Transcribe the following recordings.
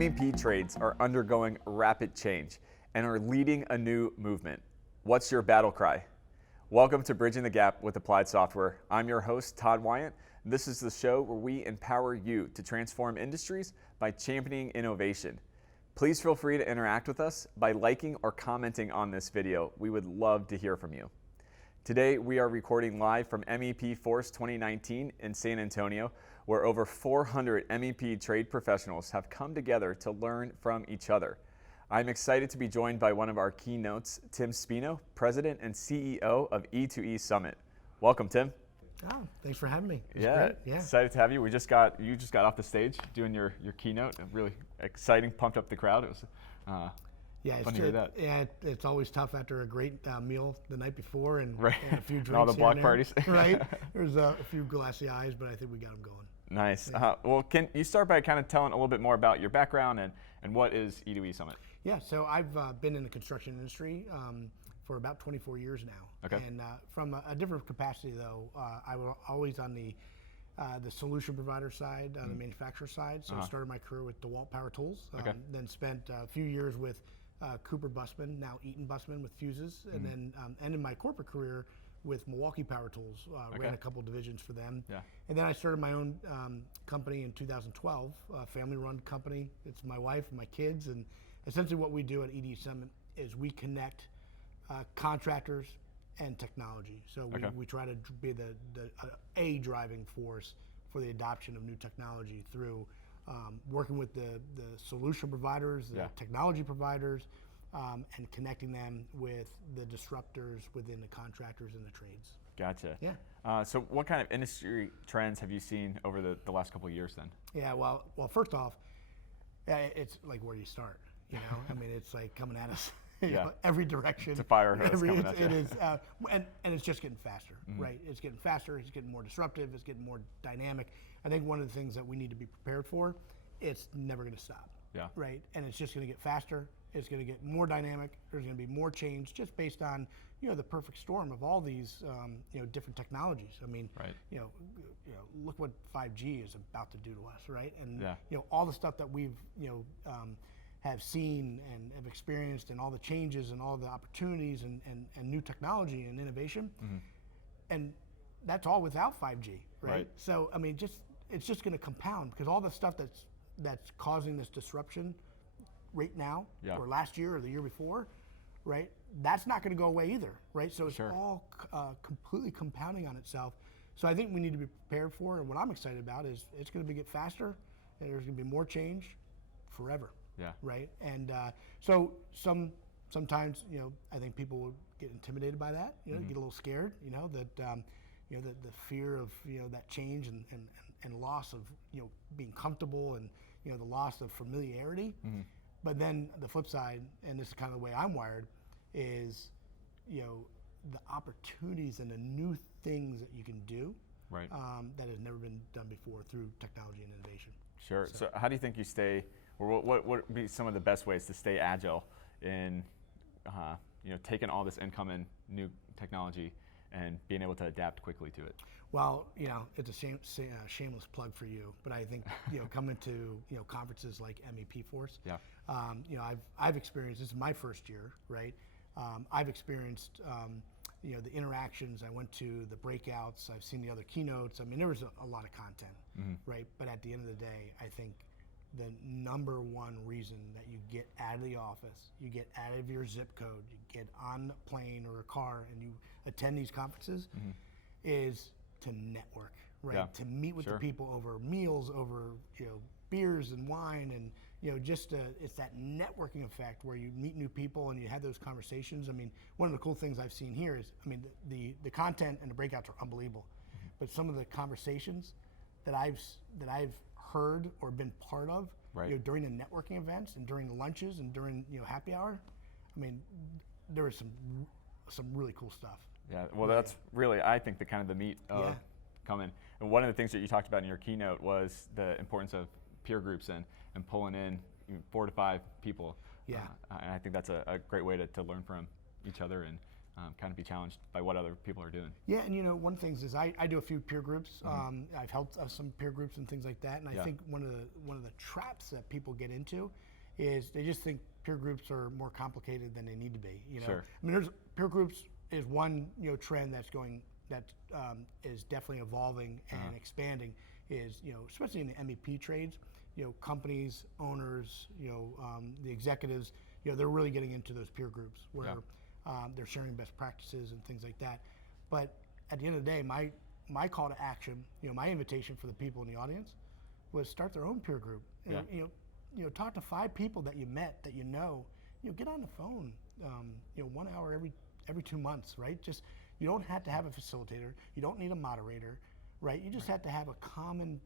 MEP trades are undergoing rapid change and are leading a new movement. What's your battle cry? Welcome to Bridging the Gap with Applied Software. I'm your host, Todd Wyant. This is the show where we empower you to transform industries by championing innovation. Please feel free to interact with us by liking or commenting on this video. We would love to hear from you. Today, we are recording live from MEP Force 2019 in San Antonio, where over 400 MEP trade professionals have come together to learn from each other. I'm excited to be joined by one of our keynotes, Tim Speno, President and CEO of E2E Summit. Welcome, Tim. Oh, thanks for having me. Yeah, excited to have you. You just got off the stage doing your keynote. Really exciting, pumped up the crowd. It was fun to hear that. Yeah, it's always tough after a great meal the night before and a few drinks. And all the block parties. Right. There's a few glassy eyes, but I think we got them going. Nice. Yeah. Well, can you start by kind of telling a little bit more about your background and what is E2E Summit? Yeah, so I've been in the construction industry for about 24 years now. Okay. And from a different capacity, though, I was always on the solution provider side, the manufacturer side. So I started my career with DeWalt Power Tools, then spent a few years with Cooper Busman, now Eaton Busman with fuses, and then ended my corporate career with Milwaukee Power Tools, ran a couple divisions for them. Yeah. And then I started my own company in 2012, a family-run company. It's my wife and my kids, and essentially what we do at E2E Summit is we connect contractors and technology. So we try to be the driving force for the adoption of new technology through working with the solution providers, the technology providers, and connecting them with the disruptors within the contractors and the trades. Gotcha. Yeah. So what kind of industry trends have you seen over the last couple of years then? Yeah, well, first off, it's like where do you start? You know, I mean, it's like coming at us every direction. It's a fire hose coming at you. It is, and it's just getting faster, right? It's getting faster, it's getting more disruptive, it's getting more dynamic. I think one of the things that we need to be prepared for, it's never gonna stop, right? And it's just gonna get faster, it's gonna get more dynamic, there's gonna be more change just based on, the perfect storm of all these, different technologies. I mean, look what 5G is about to do to us, right? And, all the stuff that we've, have seen and have experienced and all the changes and all the opportunities and new technology and innovation. And that's all without 5G, right? So, I mean, it's just gonna compound because all the stuff that's causing this disruption right now or last year or the year before, right? That's not gonna go away either, right? So it's all completely compounding on itself. So I think we need to be prepared for it. And what I'm excited about is it's gonna get faster and there's gonna be more change forever. Yeah. Right. And so sometimes I think people will get intimidated by that. Get a little scared. That the fear of that change and loss of being comfortable and the loss of familiarity. But then the flip side, and this is kind of the way I'm wired, is the opportunities and the new things that you can do. Right. That has never been done before through technology and innovation. Sure. So how do you think you stay? Or what would be some of the best ways to stay agile in, taking all this incoming new technology and being able to adapt quickly to it? Well, it's a shameless plug for you, but I think coming to conferences like MEP Force, I've experienced. This is my first year, right? I've experienced the interactions. I went to the breakouts. I've seen the other keynotes. I mean, there was a lot of content, right? But at the end of the day, I think the number one reason that you get out of the office, you get out of your zip code, you get on a plane or a car and you attend these conferences is to network, right? Yeah. To meet with the people over meals, over beers and wine, and it's that networking effect where you meet new people and you have those conversations. I mean, one of the cool things I've seen here is, the content and the breakouts are unbelievable, but some of the conversations that I've heard or been part of during the networking events and during the lunches and during happy hour, I mean, there was some really cool stuff. Yeah, well, that's really, I think, the kind of the meat of coming. And one of the things that you talked about in your keynote was the importance of peer groups and pulling in 4 to 5 people. Yeah. And I think that's a great way to learn from each other and kind of be challenged by what other people are doing. Yeah, and one of the things is I do a few peer groups. I've helped some peer groups and things like that, and I think one of the traps that people get into is they just think peer groups are more complicated than they need to be. Sure. I mean, peer groups is one trend that's is definitely evolving and expanding. Is especially in the MEP trades, companies, owners, the executives, they're really getting into those peer groups where they're sharing best practices and things like that. But at the end of the day, my call to action, my invitation for the people in the audience was start their own peer group. Yeah. Talk to 5 people that you met that get on the phone, 1 hour every 2 months, right? Just, you don't have to have a facilitator, you don't need a moderator, right? You just have to have a common,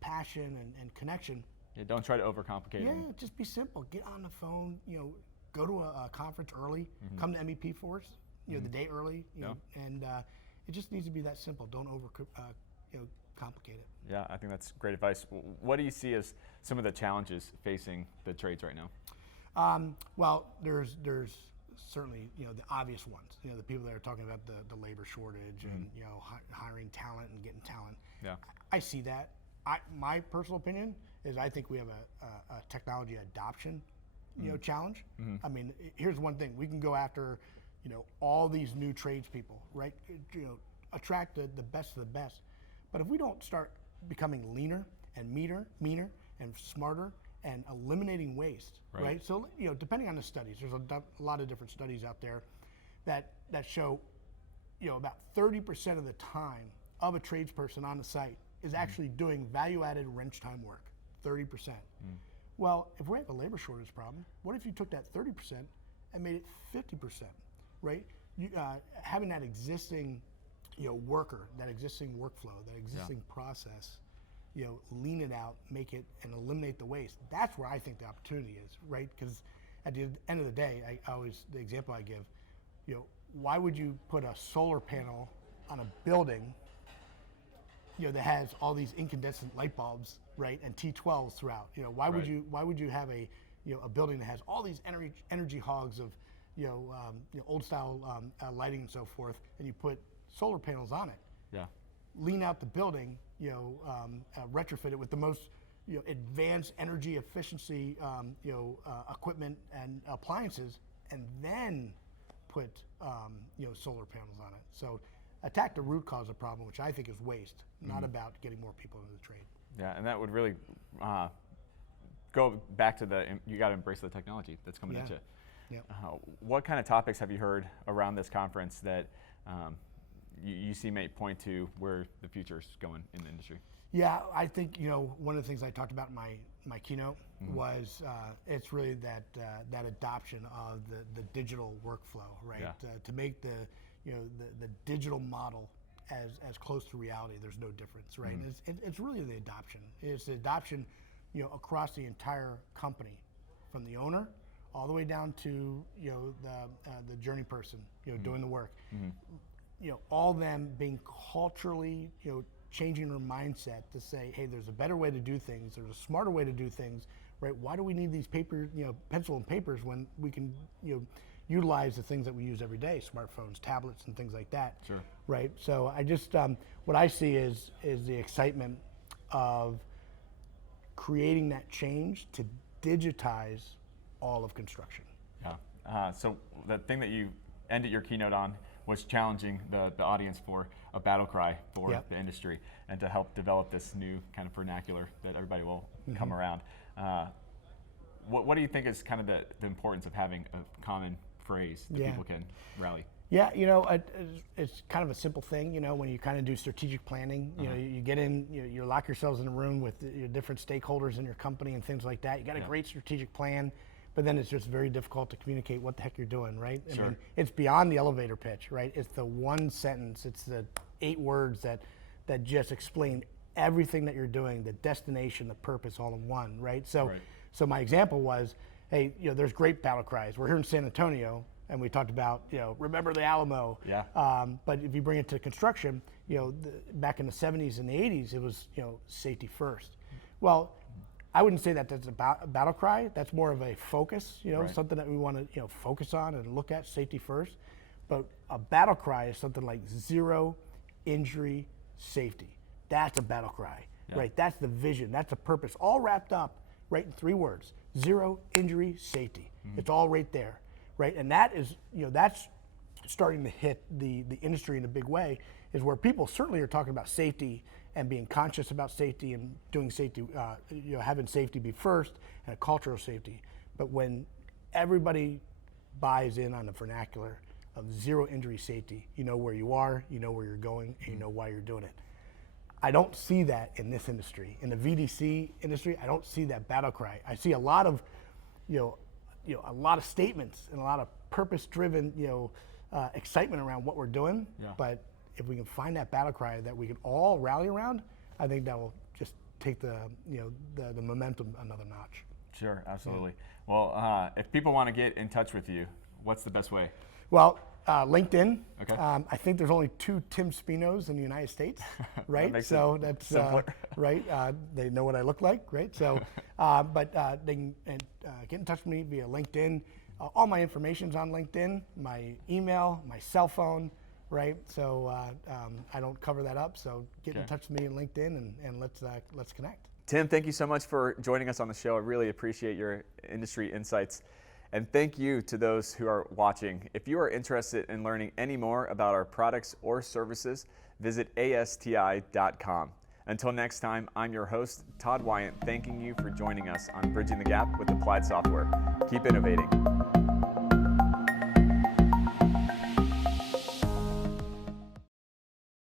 passion and connection. Yeah, don't try to overcomplicate it. Yeah, just be simple. Get on the phone, go to a conference early, come to MEP Force, the day early, and it just needs to be that simple. Don't complicate it. Yeah, I think that's great advice. What do you see as some of the challenges facing the trades right now? Well, there's certainly the obvious ones. The people that are talking about the labor shortage and hiring talent and getting talent. Yeah, I see that. My personal opinion is I think we have a technology adoption challenge. I mean, here's one thing: we can go after all these new tradespeople, right? Attract the best of the best. But if we don't start becoming leaner and meaner and smarter and eliminating waste, right? So, depending on the studies, there's a lot of different studies out there that show, about 30% of the time of a tradesperson on the site is actually doing value-added wrench time work, 30%. Well, if we have a labor shortage problem, what if you took that 30% and made it 50%, right? Having that existing worker, that existing workflow, that existing process, lean it out, make it, and eliminate the waste. That's where I think the opportunity is, right? Because at the end of the day, the example I give, why would you put a solar panel on a building, that has all these incandescent light bulbs, right, and T12s throughout? Why would you have a building that has all these energy hogs of, old style lighting and so forth, and you put solar panels on it? Yeah. Lean out the building, retrofit it with the most, advanced energy efficiency, equipment and appliances, and then put, solar panels on it. So attack the root cause of the problem, which I think is waste, not about getting more people into the trade. Yeah, and that would really go back to you got to embrace the technology that's coming at you. Yeah. What kind of topics have you heard around this conference that you see may point to where the future is going in the industry? Yeah, I think one of the things I talked about in my keynote was it's really that adoption of the digital workflow, right? Yeah. To make the digital model as close to reality, there's no difference, right? And it's really the adoption. It's the adoption, across the entire company, from the owner all the way down to the journey person, doing the work. All them being culturally, changing their mindset to say, hey, there's a better way to do things. There's a smarter way to do things, right? Why do we need these paper, pencil and papers when we can, utilize the things that we use every day, smartphones, tablets, and things like that. Sure. Right. So I just what I see is the excitement of creating that change to digitize all of construction. Yeah. So the thing that you ended your keynote on was challenging the audience for a battle cry for the industry and to help develop this new kind of vernacular that everybody will come around. What do you think is kind of the importance of having a common phrase that people can rally? Yeah, it's kind of a simple thing, when you kind of do strategic planning, you get in, you lock yourselves in a room with your different stakeholders in your company and things like that. You got a great strategic plan, but then it's just very difficult to communicate what the heck you're doing, right? Sure. I mean, it's beyond the elevator pitch, right? It's the one sentence, it's the 8 words that just explain everything that you're doing, the destination, the purpose, all in one, right? So my example was, hey, there's great battle cries. We're here in San Antonio, and we talked about, remember the Alamo. Yeah. But if you bring it to construction, back in the 70s and the 80s, it was, safety first. Well, I wouldn't say that that's a battle cry. That's more of a focus, something that we want to, focus on and look at, safety first. But a battle cry is something like zero injury safety. That's a battle cry, right? That's the vision, that's the purpose, all wrapped up right in 3 words: zero injury safety. It's all right there, right? And that is, that's starting to hit the industry in a big way, is where people certainly are talking about safety and being conscious about safety and doing safety, having safety be first and a culture of safety. But when everybody buys in on the vernacular of zero injury safety, you know where you are, you know where you're going, and you know why you're doing it. I don't see that in this industry. In the VDC industry, I don't see that battle cry. I see a lot of, a lot of statements and a lot of purpose-driven, excitement around what we're doing. But if we can find that battle cry that we can all rally around, I think that will just take the momentum another notch. Sure, absolutely. Well, if people want to get in touch with you, what's the best way? Well, LinkedIn. Okay. I think there's only 2 Tim Spenos in the United States, right? That makes so it that's simpler. right. They know what I look like, right? So, but they can get in touch with me via LinkedIn. All my information's on LinkedIn. My email, my cell phone, right? So I don't cover that up. So get in touch with me on LinkedIn and let's connect. Tim, thank you so much for joining us on the show. I really appreciate your industry insights. And thank you to those who are watching. If you are interested in learning any more about our products or services, visit ASTI.com. Until next time, I'm your host, Todd Wyant, thanking you for joining us on Bridging the Gap with Applied Software. Keep innovating.